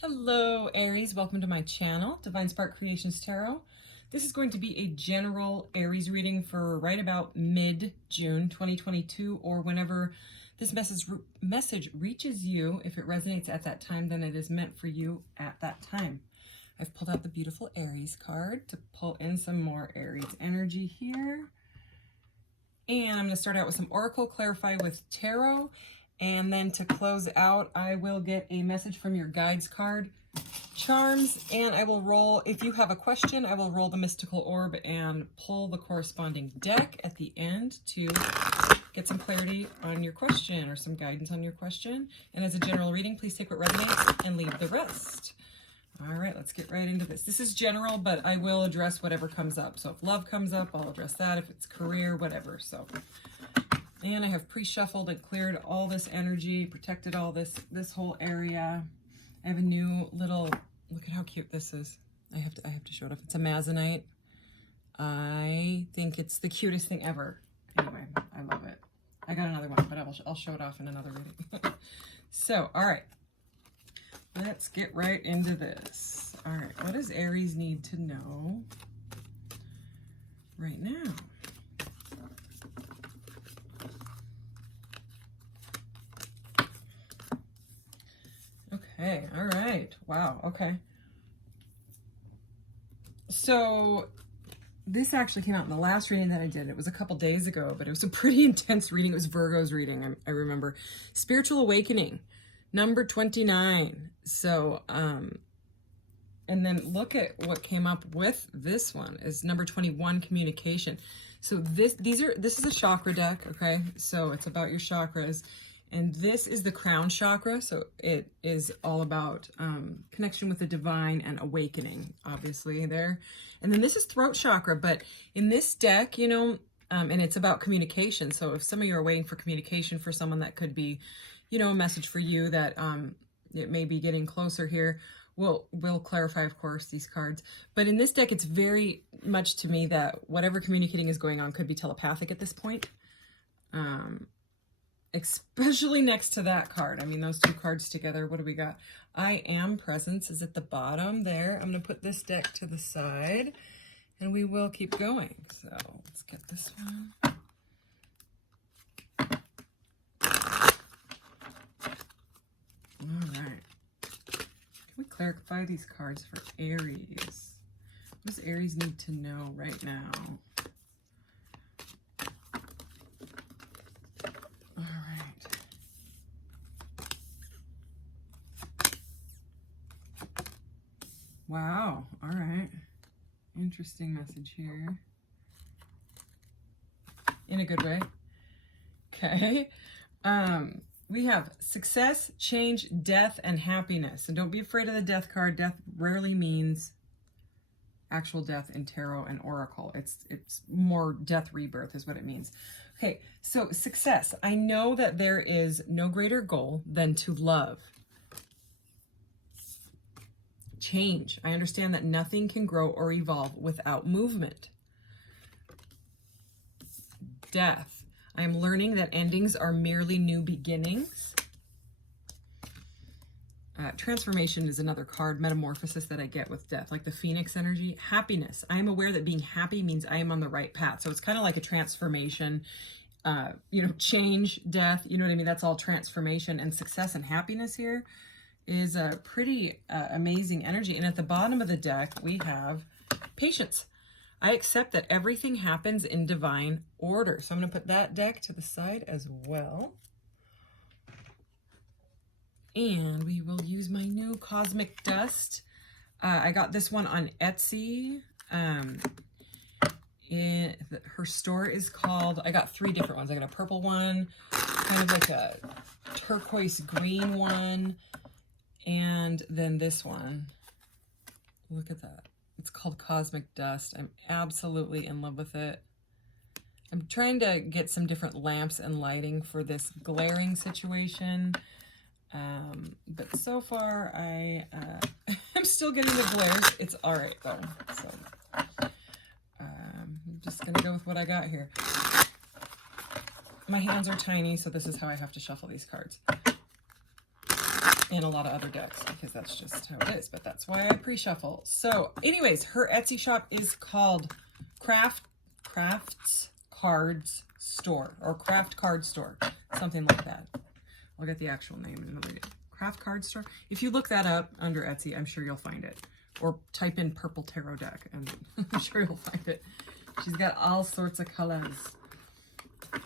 Hello, Aries. Welcome to my channel, Divine Spark Creations Tarot. This is going to be a general Aries reading for right about mid-June 2022, or whenever this message reaches you. If it resonates at that time, then it is meant for you at that time. I've pulled out the beautiful Aries card to pull in some more Aries energy here. And I'm going to start out with some Oracle, clarify with Tarot. And then to close out, I will get a message from your guides card, charms, and I will roll, if you have a question, I will roll the mystical orb and pull the corresponding deck at the end to get some clarity on your question or some guidance on your question. And as a general reading, please take what resonates and leave the rest. All right, let's get right into this. This is general, but I will address whatever comes up. So if love comes up, I'll address that. If it's career, whatever. And I have pre-shuffled and cleared all this energy, protected all this whole area. I have a new little, look at how cute this is. I have to show it off. It's a Amazonite. I think it's the cutest thing ever. Anyway, I love it. I got another one, but I'll show it off in another reading. So, all right. Let's get right into this. All right, what does Aries need to know right now? Okay, all right. Wow, okay. So this actually came out in the last reading that I did. It was a couple days ago, but it was a pretty intense reading. It was Virgo's reading, I remember. Spiritual Awakening, number 29. So, and then look at what came up with this one is number 21, Communication. So this is a chakra deck, okay? So it's about your chakras. And this is the crown chakra, so it is all about connection with the divine and awakening, obviously, there. And then this is throat chakra, but in this deck, you know, and it's about communication. So if some of you are waiting for communication for someone, that could be, you know, a message for you that it may be getting closer here. We'll clarify, of course, these cards. But in this deck, it's very much to me that whatever communicating is going on could be telepathic at this point. Especially next to that card. I mean, those two cards together, what do we got? I Am Presence is at the bottom there. I'm going to put this deck to the side, and we will keep going. So let's get this one. All right. Can we clarify these cards for Aries? What does Aries need to know right now? All right. Wow. All right. Interesting message here. In a good way. Okay. We have success, change, death, and happiness. And don't be afraid of the death card. Death rarely means actual death in tarot and oracle. It's more death rebirth is what it means. Okay, so success. I know that there is no greater goal than to love. Change. I understand that nothing can grow or evolve without movement. Death. I am learning that endings are merely new beginnings. Transformation is another card, metamorphosis, that I get with death, like the phoenix energy. Happiness. I am aware that being happy means I am on the right path. So it's kind of like a transformation, you know, change, death, you know what I mean? That's all transformation. And success and happiness here is a pretty amazing energy. And at the bottom of the deck, we have patience. I accept that everything happens in divine order. So I'm going to put that deck to the side as well. And we will use my new Cosmic Dust. I got this one on Etsy. Her store is called, I got 3 different ones. I got a purple one, kind of like a turquoise green one, and then this one. Look at that. It's called Cosmic Dust. I'm absolutely in love with it. I'm trying to get some different lamps and lighting for this glaring situation. But so far I'm still getting the glares. It's all right though. So I'm just gonna go with what I got here. My hands are tiny, so this is how I have to shuffle these cards. and a lot of other decks, because that's just how it is, but that's why I pre-shuffle. So anyways, her Etsy shop is called Crafts Cards Store, or Craft Card Store, something like that. I'll get the actual name in another video. Craft Card Store. If you look that up under Etsy, I'm sure you'll find it. Or type in purple tarot deck, and I'm sure you'll find it. She's got all sorts of colors.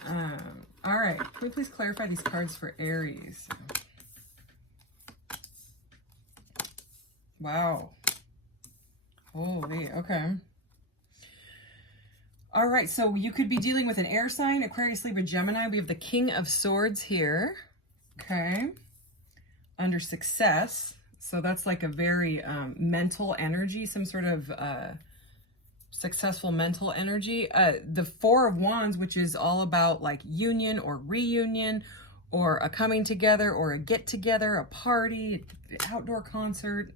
All right, can we please clarify these cards for Aries? Wow. Holy, okay. All right, so you could be dealing with an air sign, Aquarius, Libra, Gemini. We have the King of Swords here, okay, under success. So that's like a very mental energy, some sort of successful mental energy. The Four of Wands, which is all about like union or reunion, or a coming together, or a get together, a party, outdoor concert,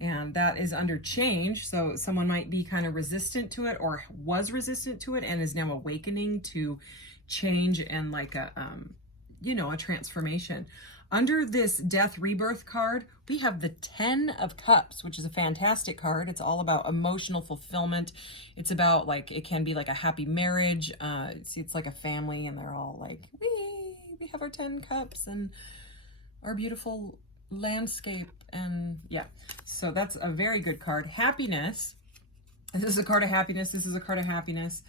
and that is under change. So someone might be kind of resistant to it, or was resistant to it, and is now awakening to change and like a, you know, a transformation. Under this Death Rebirth card, we have the 10 of Cups, which is a fantastic card. It's all about emotional fulfillment. It's about like, it can be like a happy marriage. It's like a family, and they're all like, we have our 10 cups and our beautiful landscape, and yeah, so that's a very good card. Happiness. This is a card of happiness. This is a card of happiness.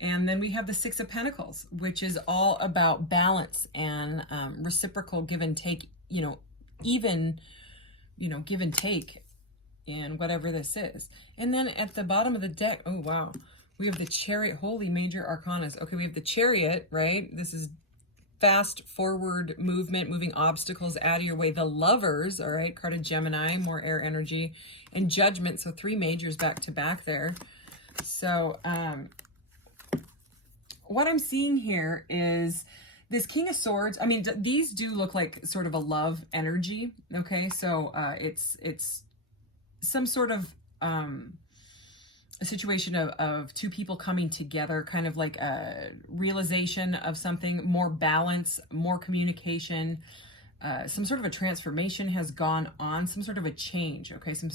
And then we have the Six of Pentacles, which is all about balance and reciprocal give and take, you know, even, you know, give and take in whatever this is. And then at the bottom of the deck, oh wow, we have the Chariot. Holy major arcanas. Okay, we have the Chariot, right? This is fast forward movement, moving obstacles out of your way. The Lovers, all right, card of Gemini, more air energy, and Judgment. So 3 majors back to back there. So what I'm seeing here is this King of Swords. I mean, these do look like sort of a love energy. Okay, so it's some sort of a situation of two people coming together, kind of like a realization of something, more balance, more communication, some sort of a transformation has gone on, some sort of a change, okay, some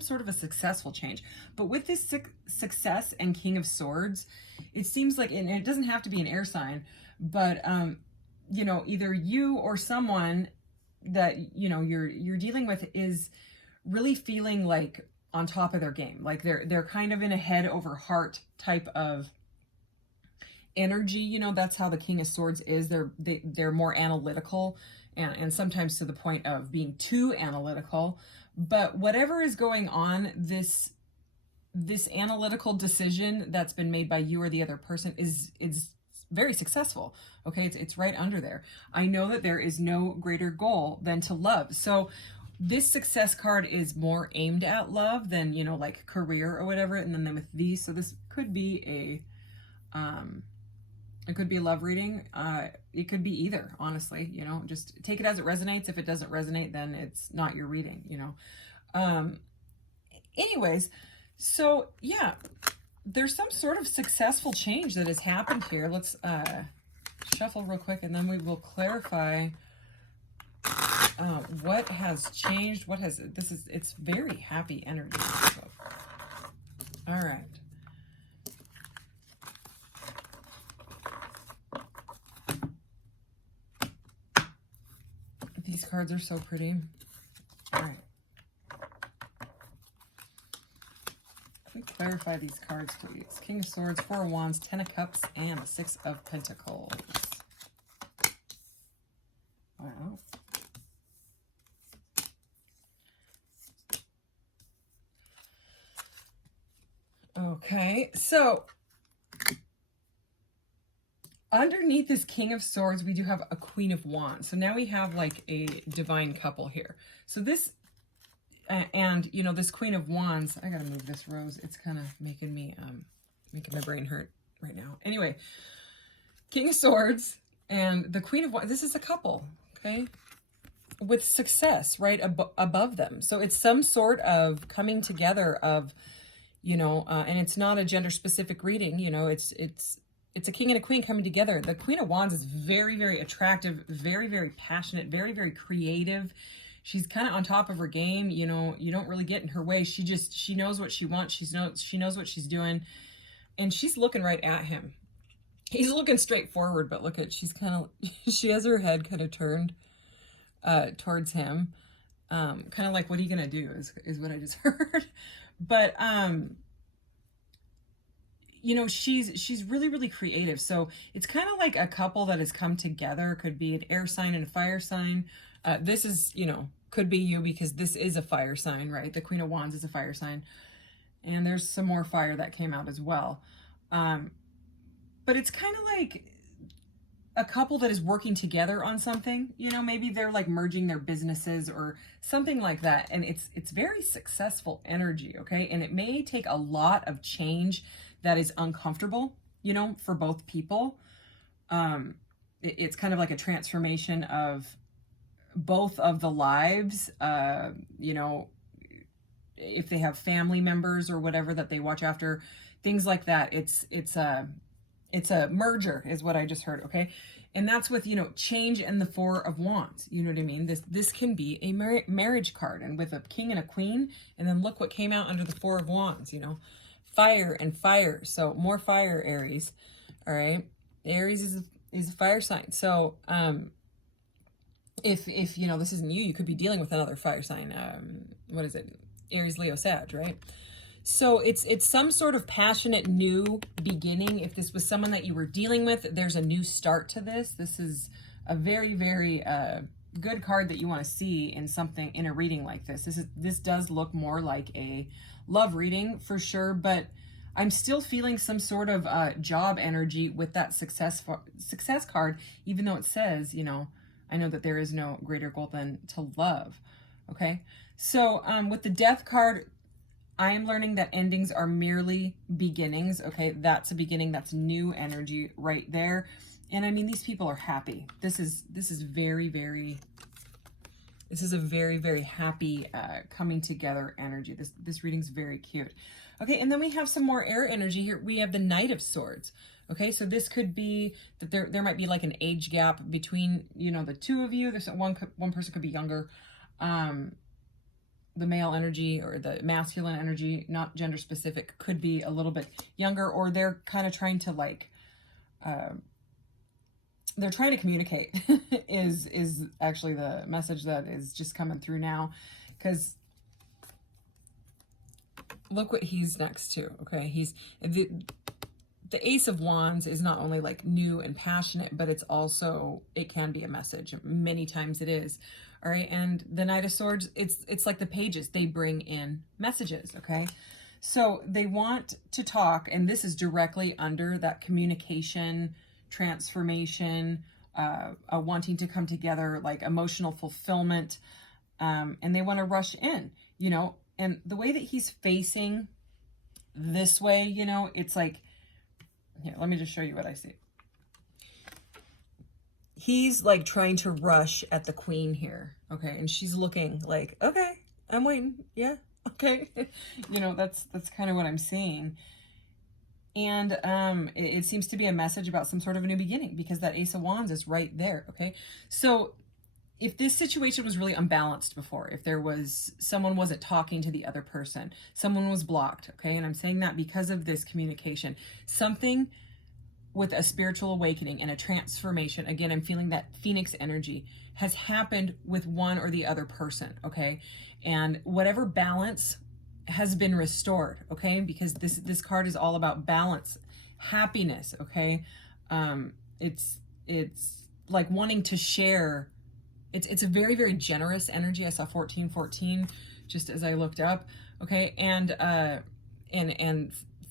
sort of a successful change. But with this success and King of Swords, it seems like, and it doesn't have to be an air sign, but you know, either you or someone that, you know, you're dealing with is really feeling like on top of their game. Like they're kind of in a head over heart type of energy. You know, that's how the King of Swords is. They're more analytical, and sometimes to the point of being too analytical. But whatever is going on, this analytical decision that's been made by you or the other person is very successful. Okay, it's right under there. I know that there is no greater goal than to love. So this success card is more aimed at love than, you know, like career or whatever. And then with these, so this could be it could be a love reading. It could be either, honestly, you know, just take it as it resonates. If it doesn't resonate, then it's not your reading, you know. Anyways, so yeah, there's some sort of successful change that has happened here. Let's shuffle real quick, and then we will clarify what has changed. What has, it's very happy energy. So, all right. These cards are so pretty. All right. Can we clarify these cards, please? King of Swords, Four of Wands, 10 of Cups, and the 6 of Pentacles. Wow. Okay, so underneath this King of Swords, we do have a Queen of Wands. So now we have like a divine couple here. So this, and you know, this Queen of Wands, I gotta move this rose. It's kind of making me, making my brain hurt right now. Anyway, King of Swords and the Queen of Wands, this is a couple, okay? With success right above them. So it's some sort of coming together of, you know, and it's not a gender specific reading, you know, it's it's a king and a queen coming together. The Queen of Wands is very, very attractive, very, very passionate, very, very creative. She's kind of on top of her game. You know, you don't really get in her way. She knows what she wants. She knows what she's doing, and she's looking right at him. He's looking straight forward, but look at, she has her head kind of turned towards him. Kind of like, what are you going to do is what I just heard. But, you know, she's really, really creative. So it's kind of like a couple that has come together. Could be an air sign and a fire sign. This is, you know, could be you, because this is a fire sign, right? The Queen of Wands is a fire sign. And there's some more fire that came out as well. But it's kind of like a couple that is working together on something, you know, maybe they're like merging their businesses or something like that. And it's very successful energy. Okay. And it may take a lot of change that is uncomfortable, you know, for both people. It's kind of like a transformation of both of the lives, you know, if they have family members or whatever that they watch after, things like that. It's a merger is what I just heard. Okay. And that's with, you know, change and the Four of Wands. You know what I mean? This can be a marriage card, and with a king and a queen, and then look what came out under the Four of Wands, you know, fire and fire. So more fire, Aries. All right. Aries is a fire sign. So, if you know, this isn't you, you could be dealing with another fire sign. What is it? Aries, Leo, Sag, right? So it's some sort of passionate new beginning. If this was someone that you were dealing with, there's a new start to this. This is a very, very good card that you want to see in something, in a reading like this. This does look more like a love reading for sure, but I'm still feeling some sort of job energy with that success card, even though it says, you know, I know that there is no greater goal than to love. Okay. So with the Death card, I am learning that endings are merely beginnings. Okay, that's a beginning. That's new energy right there. And I mean, these people are happy. This is very, very. This is a very, very happy coming together energy. This reading's very cute. Okay, and then we have some more air energy here. We have the Knight of Swords. Okay, so this could be that there might be like an age gap between, you know, the two of you. There's one person could be younger. The male energy or the masculine energy, not gender specific, could be a little bit younger, or they're kind of trying to like, they're trying to communicate is actually the message that is just coming through now. Because look what he's next to. Okay, he's the Ace of Wands is not only like new and passionate, but it's also, it can be a message. Many times it is. All right. And the Knight of Swords, it's like the pages, they bring in messages. Okay. So they want to talk, and this is directly under that communication, transformation, wanting to come together, like emotional fulfillment. And they want to rush in, you know, and the way that he's facing this way, you know, it's like, here, let me just show you what I see. He's like trying to rush at the queen here. Okay. And she's looking like, okay, I'm waiting. Yeah. Okay. You know, that's kind of what I'm seeing. And it seems to be a message about some sort of a new beginning, because that Ace of Wands is right there. Okay. So if this situation was really unbalanced before, if there was, someone wasn't talking to the other person, someone was blocked. Okay. And I'm saying that because of this communication, something with a spiritual awakening and a transformation. Again, I'm feeling that Phoenix energy has happened with one or the other person. Okay. And whatever balance has been restored. Okay. Because this card is all about balance, happiness. Okay. It's like wanting to share. It's a very, very generous energy. I saw 1414 just as I looked up. Okay. And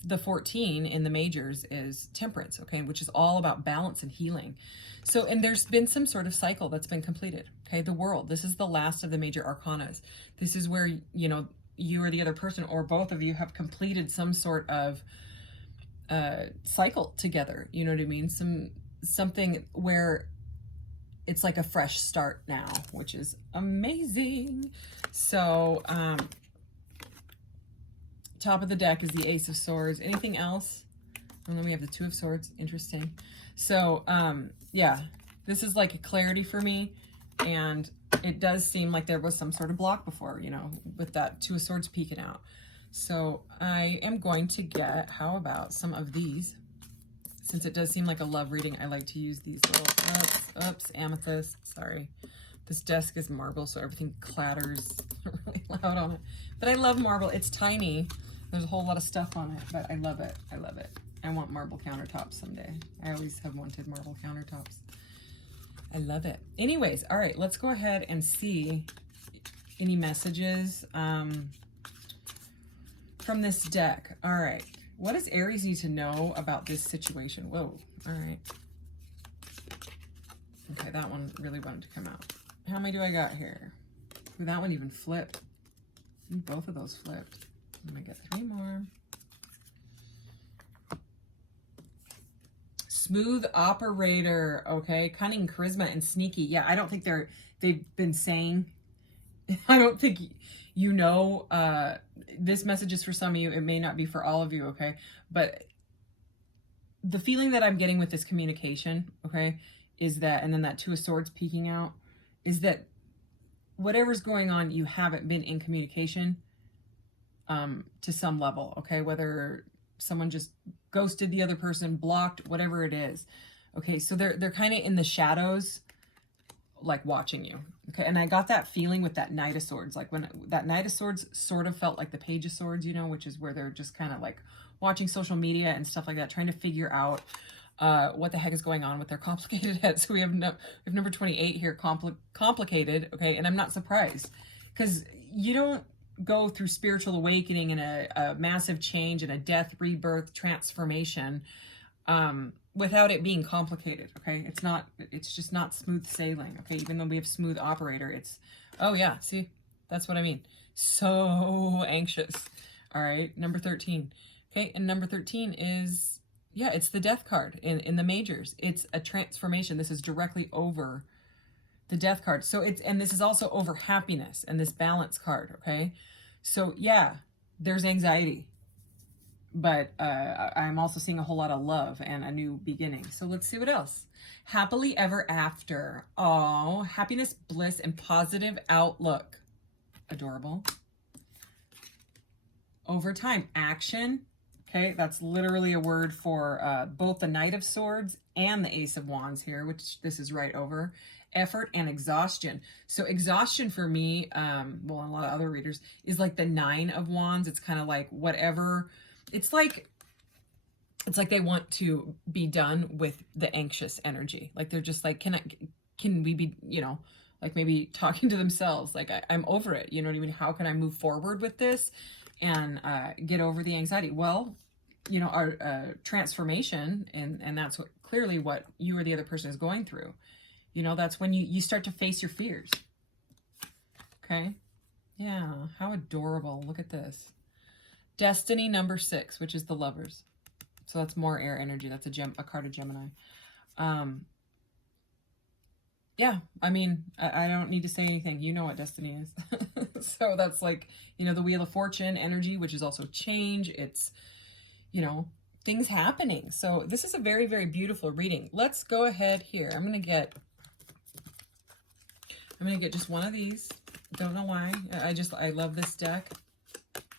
the 14 in the majors is Temperance, okay, which is all about balance and healing. So, and there's been some sort of cycle that's been completed, okay? The World, this is the last of the major arcanas. This is where, you know, you or the other person or both of you have completed some sort of cycle together, you know what I mean? Something where it's like a fresh start now, which is amazing. So, top of the deck is the Ace of Swords. Anything else And then we have the Two of Swords. Interesting. So, yeah, this is like a clarity for me. And it does seem like there was some sort of block before, you know, with that Two of Swords peeking out. So I am going to get, how about some of these? Since it does seem like a love reading, I like to use these little, oops, amethyst, sorry. This desk is marble, so everything clatters really loud on it. But I love marble. It's tiny. There's a whole lot of stuff on it, but I love it. I love it. I want marble countertops someday. I always have wanted marble countertops. I love it. Anyways, all right, let's go ahead and see any messages from this deck. All right. What does Aries need to know about this situation? Whoa. All right. Okay, that one really wanted to come out. How many do I got here? Ooh, that one even flipped. Ooh, both of those flipped. I'm gonna get 3 more. Smooth operator, okay. Cunning, charisma, and sneaky. Yeah, I don't think they've been saying, I don't think you know, this message is for some of you. It may not be for all of you, okay? But the feeling that I'm getting with this communication, okay, is that, and then that Two of Swords peeking out, is that whatever's going on, you haven't been in communication to some level, okay? Whether someone just ghosted the other person, blocked, whatever it is. Okay, so they're kind of in the shadows, like watching you. Okay, and I got that feeling with that Knight of Swords. Like when that Knight of Swords sort of felt like the Page of Swords, you know, which is where they're just kind of like watching social media and stuff like that, trying to figure out what the heck is going on with their complicated heads. So we have number 28 here, complicated, okay? And I'm not surprised, because you don't go through spiritual awakening and a massive change and a death, rebirth, transformation without it being complicated, okay? It's just not smooth sailing, okay? Even though we have smooth operator, it's, oh yeah, see, that's what I mean. So anxious. All right, number 13. Okay, and number 13 is, yeah, it's the Death card in the majors. It's a transformation. This is directly over the Death card. So it's, and this is also over happiness and this Balance card, okay? So yeah, there's anxiety, but I'm also seeing a whole lot of love and a new beginning. So let's see what else. Happily ever after. Oh, happiness, bliss, and positive outlook. Adorable. Over time, action. Okay, that's literally a word for both the Knight of Swords and the Ace of Wands here, which this is right over. Effort and exhaustion. So exhaustion for me, well, and a lot of other readers, is like the Nine of Wands. It's kind of like whatever. It's like they want to be done with the anxious energy. Like they're just like, can we be, you know, like maybe talking to themselves, like I'm over it. You know what I mean? How can I move forward with this and get over the anxiety? Well, you know, our transformation, and that's what clearly what you or the other person is going through. You know, that's when you start to face your fears. Okay. Yeah. How adorable. Look at this. Destiny number 6, which is the Lovers. So that's more air energy. That's a card of Gemini. Yeah, I mean, I don't need to say anything. You know what destiny is. So that's like, you know, the Wheel of Fortune energy, which is also change. It's, you know, things happening. So this is a very, very beautiful reading. Let's go ahead here. I'm going to get just one of these. Don't know why. I love this deck.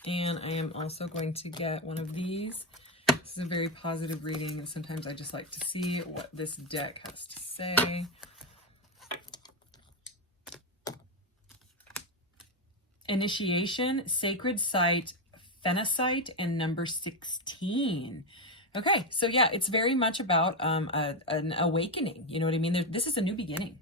And I am also going to get one of these. This is a very positive reading. Sometimes I just like to see what this deck has to say. Initiation, Sacred Site, Phenacite, and number 16. Okay, so yeah, it's very much about an awakening. You know what I mean? This is a new beginning.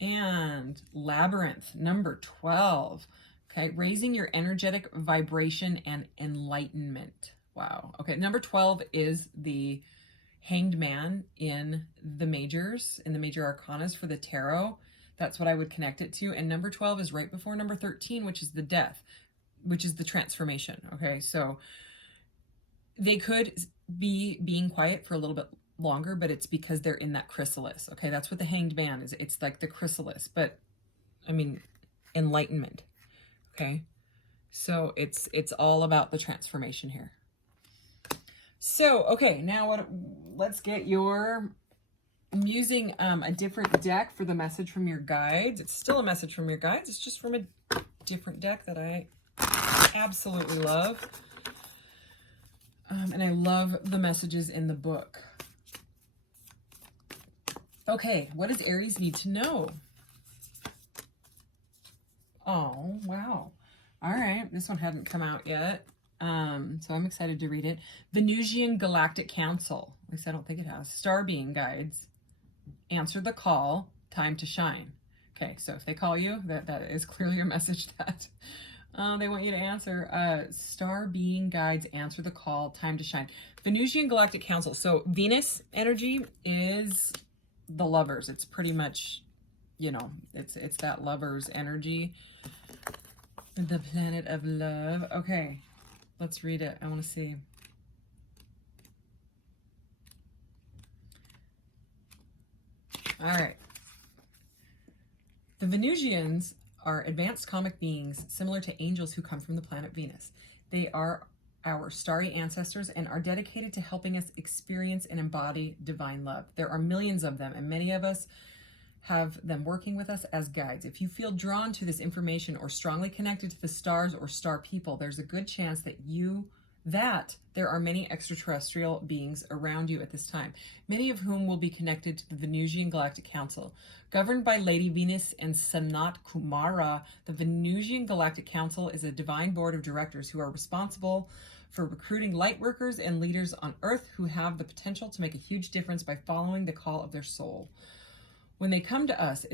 And Labyrinth, number 12. Okay, raising your energetic vibration and enlightenment. Wow. Okay, number 12 is the Hanged Man in the majors, in the major arcanas for the tarot. That's what I would connect it to. And number 12 is right before number 13, which is the Death, which is the transformation. Okay, so they could be being quiet for a little bit longer, but it's because they're in that chrysalis. Okay, that's what the Hanged Man is. It's like the chrysalis, but I mean, enlightenment. Okay, so it's all about the transformation here. So, okay, now let's get your... I'm using a different deck for the message from your guides. It's still a message from your guides. It's just from a different deck that I absolutely love. And I love the messages in the book. Okay, what does Aries need to know? Oh, wow. All right, this one hadn't come out yet. So I'm excited to read it. Venusian Galactic Council. At least I don't think it has. Star Being Guides. Answer the call, time to shine. Okay, so if they call you, that is clearly a message that they want you to answer. Star Being Guides, answer the call, time to shine. Venusian Galactic Council. So Venus energy is the lovers. It's pretty much, you know, it's that lovers energy. The planet of love. Okay, let's read it. I want to see. All right. The Venusians are advanced comic beings similar to angels who come from the planet Venus. They are our starry ancestors and are dedicated to helping us experience and embody divine love. There are millions of them, and many of us have them working with us as guides. If you feel drawn to this information or strongly connected to the stars or star people, there's a good chance that there are many extraterrestrial beings around you at this time, many of whom will be connected to the Venusian Galactic Council. Governed by Lady Venus and Sanat Kumara, the Venusian Galactic Council is a divine board of directors who are responsible for recruiting light workers and leaders on Earth who have the potential to make a huge difference by following the call of their soul. When they come to us,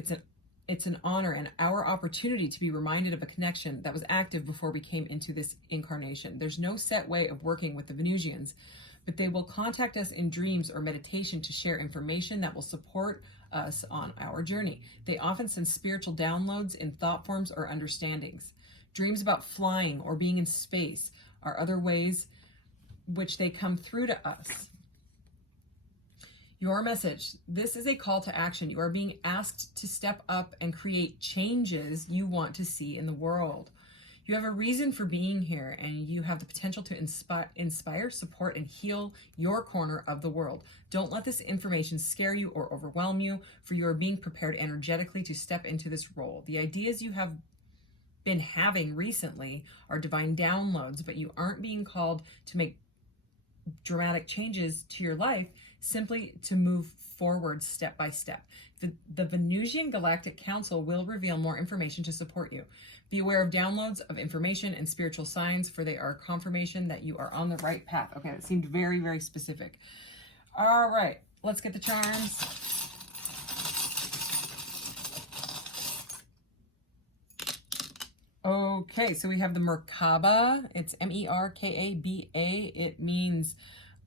it's an honor and our opportunity to be reminded of a connection that was active before we came into this incarnation. There's no set way of working with the Venusians, but they will contact us in dreams or meditation to share information that will support us on our journey. They often send spiritual downloads in thought forms or understandings. Dreams about flying or being in space are other ways which they come through to us. Your message. This is a call to action. You are being asked to step up and create changes you want to see in the world. You have a reason for being here, and you have the potential to inspire, support, and heal your corner of the world. Don't let this information scare you or overwhelm you, for you are being prepared energetically to step into this role. The ideas you have been having recently are divine downloads, but you aren't being called to make dramatic changes to your life, simply to move forward step by step. The Venusian Galactic Council will reveal more information to support you. Be aware of downloads of information and spiritual signs, for they are confirmation that you are on the right path. Okay, that seemed very, very specific. All right, let's get the charms. Okay, so we have the Merkaba. It's Merkaba. It means,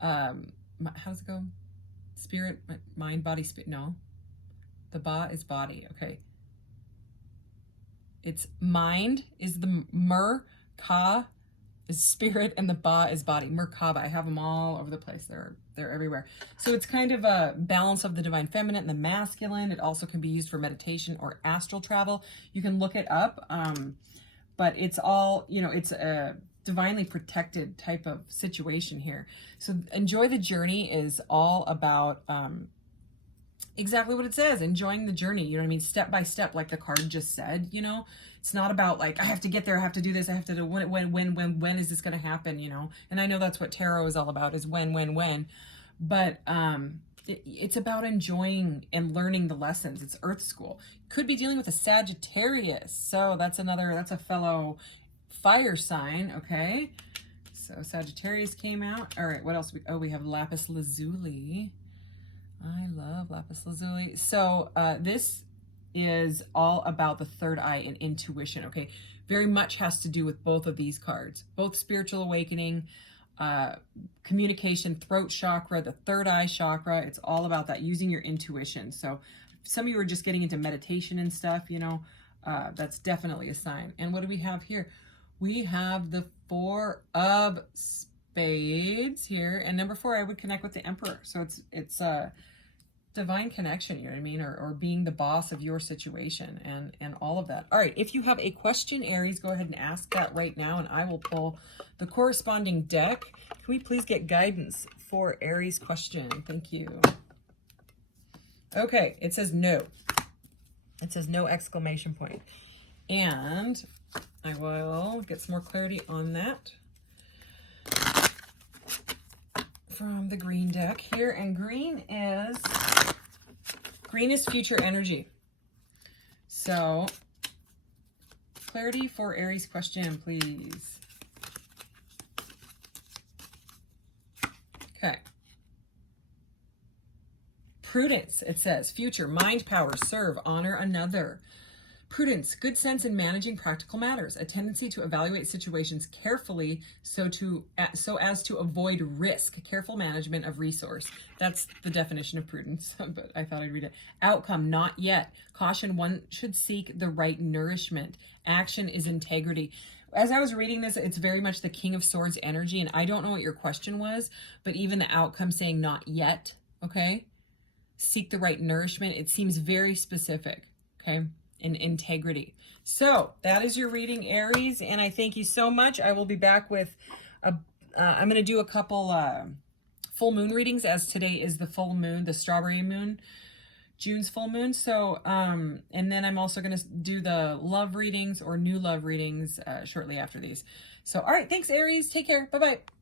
how does it go? Spirit, mind, body, spirit. No, the ba is body. Okay. It's mind is the Mer-ka is spirit, and the ba is body. Merkaba. I have them all over the place. They're everywhere. So it's kind of a balance of the divine feminine and the masculine. It also can be used for meditation or astral travel. You can look it up. But it's all, you know, it's a divinely protected type of situation here. So enjoy the journey is all about exactly what it says, enjoying the journey, you know what I mean? Step by step, like the card just said, you know? It's not about like, I have to get there, I have to do this, I have to do when is this going to happen, you know? And I know that's what tarot is all about, is when. But it's about enjoying and learning the lessons. It's Earth School. Could be dealing with a Sagittarius. So that's a fellow fire sign, okay? So Sagittarius came out. All right, what else? We have lapis lazuli. I love lapis lazuli. So this is all about the third eye and intuition, okay? Very much has to do with both of these cards. Both spiritual awakening, communication, throat chakra, the third eye chakra. It's all about that, using your intuition. So some of you are just getting into meditation and stuff, you know, that's definitely a sign. And what do we have here? We have the Four of Spades here, and number 4, I would connect with the Emperor. So it's a divine connection, you know what I mean, or being the boss of your situation and all of that. All right, if you have a question, Aries, go ahead and ask that right now, and I will pull the corresponding deck. Can we please get guidance for Aries question? Thank you. Okay, it says no. It says no exclamation point. And I will get some more clarity on that from the green deck here. And green is future energy. So clarity for Aries question, please. Okay. Prudence, it says, future, mind power, serve, honor another. Prudence, good sense in managing practical matters, a tendency to evaluate situations carefully so as to avoid risk, careful management of resource. That's the definition of prudence, but I thought I'd read it. Outcome, not yet. Caution, one should seek the right nourishment. Action is integrity. As I was reading this, it's very much the King of Swords energy, and I don't know what your question was, but even the outcome saying not yet, okay? Seek the right nourishment. It seems very specific, okay? In integrity. So that is your reading, Aries, and I thank you so much. I will be back with I'm going to do a couple full moon readings, as today is the full moon, the strawberry moon, June's full moon. So and then I'm also going to do the love readings or new love readings shortly after these. So all right, thanks, Aries. Take care. Bye-bye.